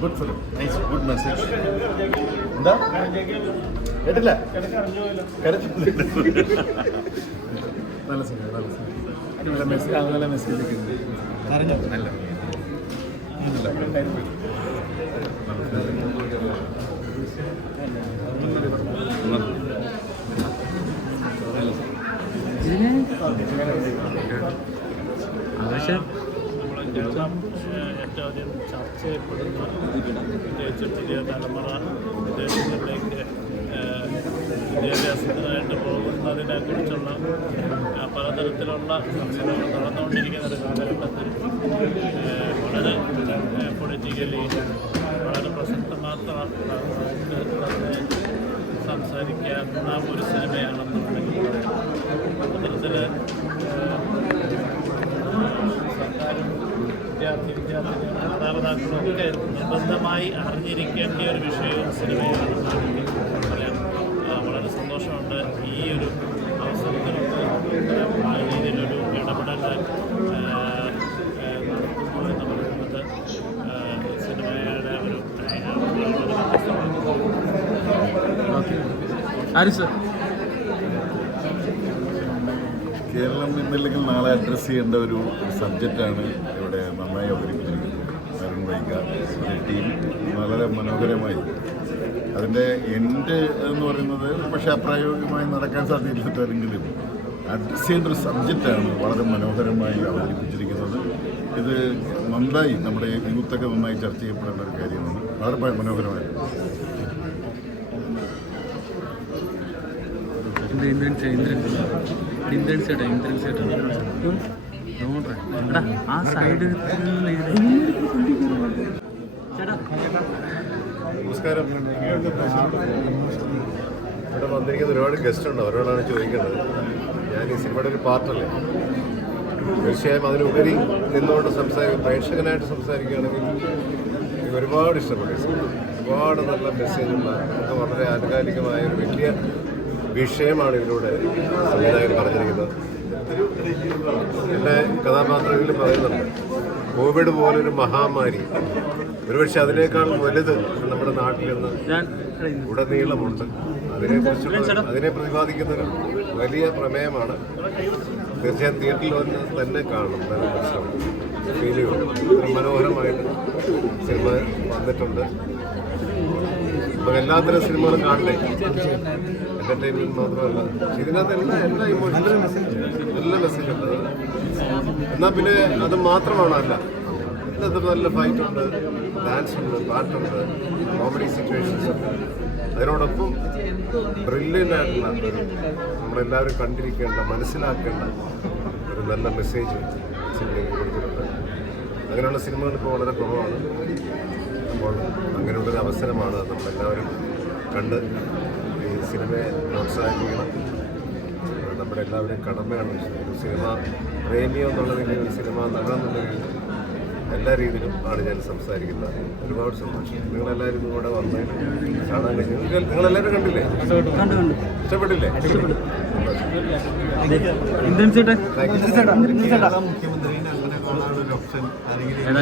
Good film, nice, good message. എന്താ കേട്ടില്ല? നല്ല സിനിമ, നല്ല സിനിമ, നല്ല മെസ്സേജ്, നല്ല മെസ്സേജ് ഒക്കെ ഉണ്ട്. നല്ല ആവശ്യം ഏറ്റവും അധികം ചർച്ച ചെയ്യപ്പെടുന്ന പ്രത്യേകിച്ച് പുതിയ തലമുറ വിദേശങ്ങളിലേക്ക് വിദ്യാഭ്യാസത്തിനായിട്ട് പോകുന്നതിനെക്കുറിച്ചുള്ള പലതരത്തിലുള്ള ചർച്ചകൾ നടന്നുകൊണ്ടിരിക്കുന്ന ഒരു കാലഘട്ടത്തിൽ വളരെ പൊളിറ്റിക്കലി വളരെ പ്രസക്തമാത്രമായിട്ട് തന്നെ സംസാരിക്കാവുന്ന ഒരു സിനിമയാണെന്ന് വേണമെങ്കിൽ അത്തരത്തിൽ സർക്കാരും വിദ്യാർത്ഥികളും മാതാപിതാക്കളും ഒക്കെ നിർബന്ധമായി അറിഞ്ഞിരിക്കേണ്ട ഒരു വിഷയവും സിനിമയാണെന്ന് പറയാം. വളരെ സന്തോഷമുണ്ട് ഈ ഒരു അവസരത്തിലൊക്കെ ആ രീതിയിലൊരു ഇടപെടൽ നടത്തുന്നു എന്ന് പറയുന്നത് സിനിമയുടെ ഒരു കേരളം ഇന്നല്ലെങ്കിൽ നാളെ അഡ്രസ്സ് ചെയ്യേണ്ട ഒരു സബ്ജക്റ്റാണ് ഇവിടെ നന്നായി അവതരിപ്പിച്ചിരിക്കുന്നത്. അരുൺ വൈഗ ടീം വളരെ മനോഹരമായി അതിൻ്റെ എൻഡ് എന്ന് പറയുന്നത് പക്ഷേ അപ്രായോഗികമായി നടക്കാൻ സാധ്യതയില്ലാത്തവരെങ്കിലും അഡ്രസ്സ് ചെയ്യേണ്ട ഒരു സബ്ജക്റ്റാണ് വളരെ മനോഹരമായി അവതരിപ്പിച്ചിരിക്കുന്നത്. ഇത് നന്നായി നമ്മുടെ യൂത്തൊക്കെ നന്നായി ചർച്ച ചെയ്യപ്പെടേണ്ട ഒരു കാര്യമാണ്. വളരെ മനോഹരമായി. ആ സൈഡ് നമസ്കാരം. ഇവിടെ വന്നിരിക്കുന്ന ഒരുപാട് ഗസ്റ്റ് ഉണ്ട്, അവരോടാണ് ചോദിക്കേണ്ടത്. ഞാൻ ഈ സിനിമയുടെ ഒരു പാർട്ടല്ലേ, തീർച്ചയായും അതിനുപരി നിന്നുകൊണ്ട് പ്രേക്ഷകനായിട്ട് സംസാരിക്കുകയാണെങ്കിൽ എനിക്ക് ഒരുപാട് ഇഷ്ടപ്പെട്ടു. ഒരുപാട് നല്ല മെസ്സേജുള്ള ഒക്കെ വളരെ ആനുകാലികമായ ഒരു വലിയ വിഷയമാണ് ഇതിലൂടെ സംവിധായകർ പറഞ്ഞിരിക്കുന്നത്. എൻ്റെ കഥാപാത്രങ്ങളിൽ പറയുന്നുണ്ട് കോവിഡ് പോലൊരു മഹാമാരി ഒരുപക്ഷെ അതിനേക്കാൾ വലുത് നമ്മുടെ നാട്ടിൽ നിന്ന് ഉടനീളമുണ്ട്. അതിനെ പ്രതിപാദിക്കുന്നൊരു വലിയ പ്രമേയമാണ്. തീർച്ചയായും തിയേറ്ററിൽ വന്ന് തന്നെ കാണണം, നല്ല പ്രശ്നം ഫീൽ ചെയ്യും. ഇത്ര മനോഹരമായിട്ട് സിനിമ വന്നിട്ടുണ്ട്. നമുക്ക് എല്ലാത്തരം സിനിമകളും കാണണ്ടേ, എൻ്റർടൈൻമെൻറ്റ് മാത്രമല്ല, ഇതിനകത്ത് എല്ലാ ഇമോഷനും നല്ല മെസ്സേജ് ഉണ്ട്. എന്നാൽ പിന്നെ അത് മാത്രമാണ് അല്ല, ഇതിനകത്ത് നല്ല ഫൈറ്റുണ്ട്, ഡാൻസ് ഉണ്ട്, പാട്ടുണ്ട്, കോമഡി സിറ്റുവേഷൻസ് ഉണ്ട്. അതിനോടൊപ്പം ബ്രില്യൻ്റ് ആയിട്ടുള്ള നമ്മളെല്ലാവരും കണ്ടിരിക്കേണ്ട മനസ്സിലാക്കേണ്ട ഒരു നല്ല മെസ്സേജ് സിനിമയിൽ കൊടുത്തിട്ടുണ്ട്. അങ്ങനെയുള്ള സിനിമകൾ ഇപ്പോൾ വളരെ കുറവാണ്. അപ്പോൾ അങ്ങനെയുള്ളൊരു അവസരമാണ് നമ്മളെല്ലാവരും കണ്ട് ഈ സിനിമയെ പ്രോത്സാഹിപ്പിക്കണം. നമ്മുടെ എല്ലാവരുടെയും കടമയാണ്. സിനിമ പ്രേമിയോ എന്നുള്ള രീതിയിൽ, സിനിമ നടൻ എന്നുള്ള രീതിയിൽ എല്ലാ രീതിയിലും ആണ് ഞാൻ സംസാരിക്കുന്നത്. ഒരുപാട് സന്തോഷം. നിങ്ങളെല്ലാവരും ഇവിടെ വന്ന് കാണാൻ കഴിഞ്ഞു. നിങ്ങളെല്ലാവരും കണ്ടില്ലേ? ഇഷ്ടപ്പെട്ടില്ലേ?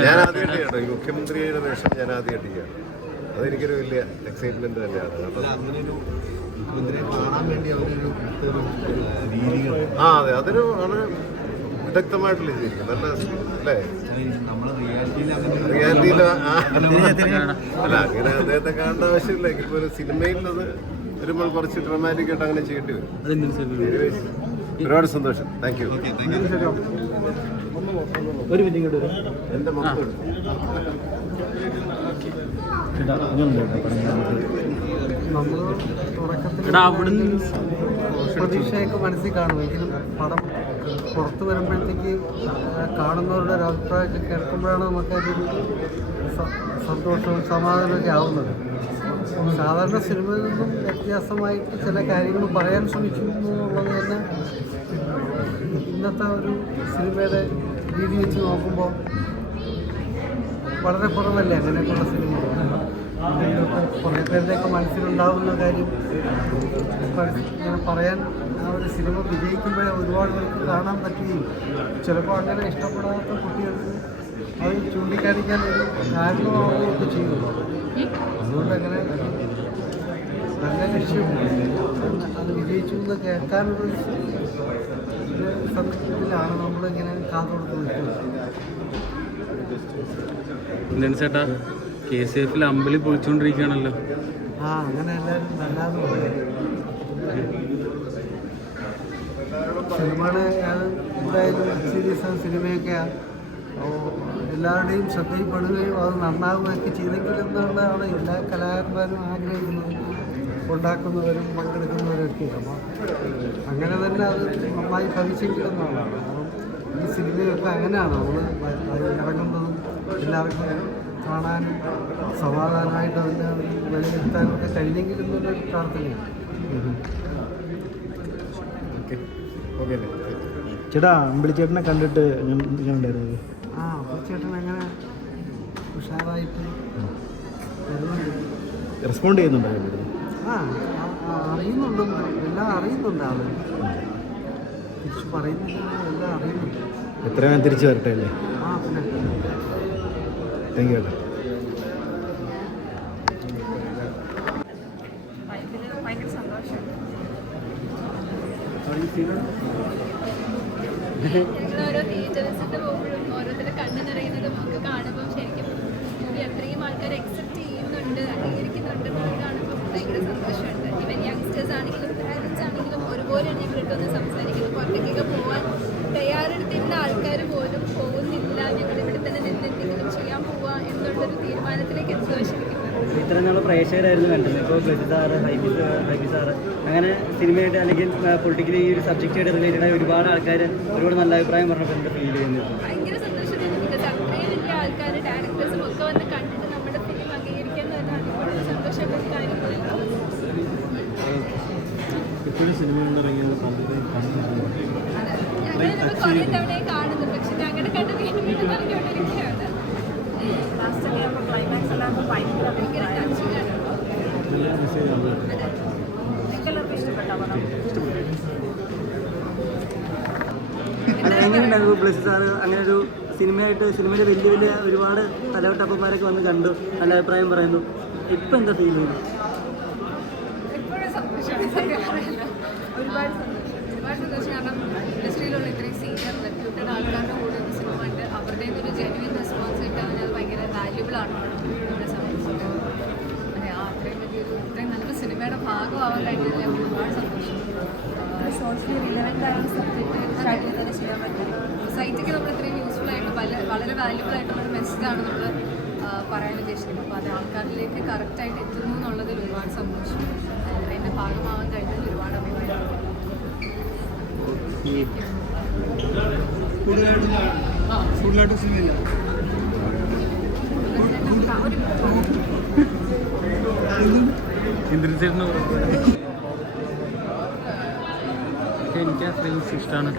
ഞാൻ ആദ്യമായിട്ട് കേട്ടോ ഈ മുഖ്യമന്ത്രിയുടെ വേഷം, ഞാൻ ആദ്യമായിട്ട് ചെയ്യാണ്. അതെനിക്കൊരു വലിയ എക്സൈറ്റ്മെന്റ് തന്നെയാണ്. ആ അതെ, അതൊരു വളരെ വിദഗ്ധമായിട്ടുള്ള ചെയ്തിരിക്കും. നല്ല അല്ലേ, റിയാലിറ്റിയിൽ അല്ല അങ്ങനെ അദ്ദേഹത്തെ കാണേണ്ട ആവശ്യമില്ല. എങ്കിൽ ഒരു സിനിമയിൽ അത് വരുമ്പോൾ കുറച്ച് ഡ്രമാറ്റിക് ആയിട്ട് അങ്ങനെ ചെയ്യേണ്ടി വരും. ഒരുപാട് സന്തോഷം. Thank you. എൻ്റെ മക്കൾ പ്രതീക്ഷയൊക്കെ മനസ്സിൽ കാണുമെങ്കിലും പടം പുറത്ത് വരുമ്പോഴത്തേക്ക് കാണുന്നവരുടെ ഒരു അഭിപ്രായമൊക്കെ കേൾക്കുമ്പോഴാണ് നമുക്കതൊരു സന്തോഷവും സമാധാനമൊക്കെ ആവുന്നത്. സാധാരണ സിനിമയിൽ നിന്നും വ്യത്യാസമായിട്ട് ചില കാര്യങ്ങൾ പറയാൻ ശ്രമിക്കുന്നു എന്നുള്ളത് തന്നെ ഇന്നത്തെ ഒരു സിനിമയുടെ രീതി വെച്ച് നോക്കുമ്പോൾ വളരെ കുറവല്ലേ അങ്ങനെയൊക്കെയുള്ള സിനിമകൾ. കുറേ പേരുടെയൊക്കെ മനസ്സിലുണ്ടാവുന്ന കാര്യം ഇങ്ങനെ പറയാൻ ആ ഒരു സിനിമ വിജയിക്കുമ്പോഴേ ഒരുപാട് പേർക്ക് കാണാൻ പറ്റുകയും ചിലപ്പോൾ അങ്ങനെ ഇഷ്ടപ്പെടാത്ത കുട്ടികൾക്ക് അത് ചൂണ്ടിക്കാണിക്കാൻ ഒരു കാരണമാവുകയൊക്കെ ചെയ്യുന്നു. അതുകൊണ്ട് അങ്ങനെ നല്ല ലക്ഷ്യം അത് വിജയിച്ചു എന്ന് കേൾക്കാനൊരു സന്ദർഭത്തിലാണ് നമ്മളിങ്ങനെ കാതോർത്ത് നിൽക്കുന്നത്. എന്താണ് ചേട്ടാ KCF അമ്പലി പൊളിച്ചുകൊണ്ടിരിക്കുകയാണല്ലോ. അങ്ങനെ എല്ലാവരും നല്ലതെന്ന് പറയാം. സിനിമയുടെ എന്തായാലും വെബ് സീരീസും സിനിമയൊക്കെയാണ് എല്ലാവരുടെയും ശ്രദ്ധയിൽപ്പെടുകയും അത് നന്നാവുകയൊക്കെ ചെയ്തെങ്കിലെന്നുള്ളതാണ് എല്ലാ കലാകാരന്മാരും ആഗ്രഹിക്കുന്നത്, ഉണ്ടാക്കുന്നവരും പങ്കെടുക്കുന്നവരൊക്കെ. അപ്പോൾ അങ്ങനെ തന്നെ അത് നന്നായി ഭവിച്ചെങ്കിലെന്നുള്ളതാണ്. അപ്പം ഈ സിനിമയൊക്കെ അങ്ങനെയാണ് നമ്മൾ ഇറങ്ങുന്നതും എല്ലാവർക്കും കാണാനും സമാധാനമായിട്ട് അതിനെ വിലയിരുത്താനൊക്കെ കഴിഞ്ഞെങ്കിലെന്നൊരു പ്രാർത്ഥനയാണ്. ചേട്ടാ അമ്പിളിച്ചേട്ടനെ കണ്ടിട്ട് ഉണ്ടായിരുന്നു. അമ്പിളിച്ചേട്ടൻ അങ്ങനെ ഉഷാറായിട്ട് വരുന്നുണ്ട്, റെസ്പോണ്ട് ചെയ്യുന്നുണ്ടോ? അറിയുന്നുണ്ട്, എല്ലാം അറിയുന്നുണ്ട്. ആള് തിരിച്ച് പറയുന്നില്ല, എല്ലാം അറിയുന്നുണ്ട്. എത്രയും തിരിച്ചു വരട്ടെ അല്ലേ? പിന്നെ താങ്ക് യു ചേട്ടാ. ഭയങ്കര സന്തോഷം. ഞങ്ങൾ ഓരോ തിയേറ്റേഴ്സിൻ്റെ പോകുമ്പോഴും ഓരോരുത്തരുടെ കണ്ണ് നിറയുന്നതും ഒക്കെ കാണുമ്പോൾ ശരിക്കും മൂവി അത്രയും ആൾക്കാർ അക്സെപ്റ്റ് ചെയ്യുന്നുണ്ട്, അംഗീകരിക്കുന്നുണ്ട് എന്നുള്ളത് കാണുമ്പോൾ ഭയങ്കര സന്തോഷമുണ്ട്. ഈവൻ യങ്സ്റ്റേഴ്സ് ആണെങ്കിലും പാരൻസ് ആണെങ്കിലും ഒരുപോലെയാണ് ഞങ്ങൾ ഇട്ടൊന്ന് സംസാരിക്കുന്നത്. പുറത്തേക്കൊക്കെ പോകാൻ തയ്യാറെടുത്തിരുന്ന ആൾക്കാർ പോലും പോകുന്നില്ല, ഞങ്ങൾ ഇവിടെ തന്നെ നിന്ന് എന്തെങ്കിലും ചെയ്യാൻ പോവുക എന്നുള്ളൊരു തീരുമാനത്തിലേക്ക് എത്തുക ശരിക്കും. ഇത്ര നാൾ പ്രേക്ഷകരായിരുന്നു കണ്ടത്. ഇപ്പോൾ ബ്ലജി സാറ്, ഹൈബി സാറ്, അങ്ങനെ സിനിമയായിട്ട് അല്ലെങ്കിൽ പൊളിറ്റിക്കലി ഈ ഒരു സബ്ജക്റ്റായിട്ട് റിലേറ്റഡ് ആയ ഒരുപാട് ആൾക്കാർ ഒരുപാട് നല്ല അഭിപ്രായം പറഞ്ഞപ്പോൾ എന്താ ഫീൽ ചെയ്യുന്നത്? ഭയങ്കര സന്തോഷമായിരുന്നു. ബിക്കോസ് അത്രയും വലിയ ആൾക്കാർ ഡയറക്ടേഴ്സും ഒക്കെ വന്ന് കണ്ടിട്ട് നമ്മുടെ ഫിലിം അംഗീകരിക്കാൻ തന്നെ അതുപോലെ സന്തോഷമുള്ള കാര്യങ്ങളാണ്. ഇപ്പോഴും സിനിമയിലിറങ്ങിയത് അതെ, ഞങ്ങളിപ്പോൾ കുറേ തവണയായി കാണുന്നു, പക്ഷെ ഞങ്ങളുടെ കണ്ട് വീണ്ടും വീണ്ടും പറഞ്ഞുകൊണ്ടിരിക്കുകയാണ്. ലാസ്റ്റൊക്കെ ആകുമ്പോൾ ക്ലൈമാക്സ് എല്ലാവർക്കും ഭയങ്കര ടച്ചിങ് ആണ്. എല്ലാവർക്കും ഇഷ്ടപ്പെട്ടോ പടം? എങ്ങനെയുണ്ടായിരുന്നു ബ്ലജി സാറ് അങ്ങനെ ഒരു സിനിമയുടെ വലിയ വലിയ ഒരുപാട് തലവട്ടപ്പന്മാരൊക്കെ വന്ന് കണ്ടു, നല്ല അഭിപ്രായം പറയുന്നു. ഇപ്പം എന്താ ഫീൽ ചെയ്യുന്നത്? എപ്പോഴും സന്തോഷമാണ്, ഒരുപാട് സന്തോഷം. കാരണം ഇൻഡസ്ട്രിയിലുള്ള ഇത്രയും സീനിയർ റെപ്യൂട്ടഡ് ആൾക്കാരുടെ കൂടെ ഒരു സിനിമ ഉണ്ട്, അവരുടെ ഒരു ജെന്യുവൻ റെസ്പോൺസ് കിട്ടാൻ അത് ഭയങ്കര വാല്യുബിൾ ആണ് നമ്മളെ സംബന്ധിച്ചിട്ട്. അതെ, അത്രയും വലിയൊരു ഇത്രയും നല്ലൊരു സിനിമയുടെ ഭാഗമാവാൻ കഴിഞ്ഞതിൽ ഞങ്ങൾക്ക് ഒരുപാട് സന്തോഷം. സോഷ്യലി റിലവൻ്റ് ആയ സബ്ജക്റ്റ് തന്നെ ചെയ്യാൻ പറ്റും. സൊസൈറ്റിക്ക് നമ്മൾ ഇത്രയും യൂസ്ഫുൾ ആയിട്ട് വളരെ വാല്യുബിൾ ആയിട്ടുള്ളൊരു മെസ്സേജാണ് നമ്മൾ പറയാൻ ഉദ്ദേശിക്കുന്നത്. അപ്പോൾ അത് ആൾക്കാരിലേക്ക് കറക്റ്റായിട്ട് എത്തുന്നു എന്നുള്ളതിൽ ഒരുപാട് സന്തോഷം. അതിൻ്റെ ഭാഗമാവാൻ കഴിഞ്ഞതിൽ ഒരുപാട് അഭിപ്രായം. ഇന്ദ്രൻസേട്ടന് എനിക്ക് ആ ഫിലിംസ് ഇഷ്ടമാണ്.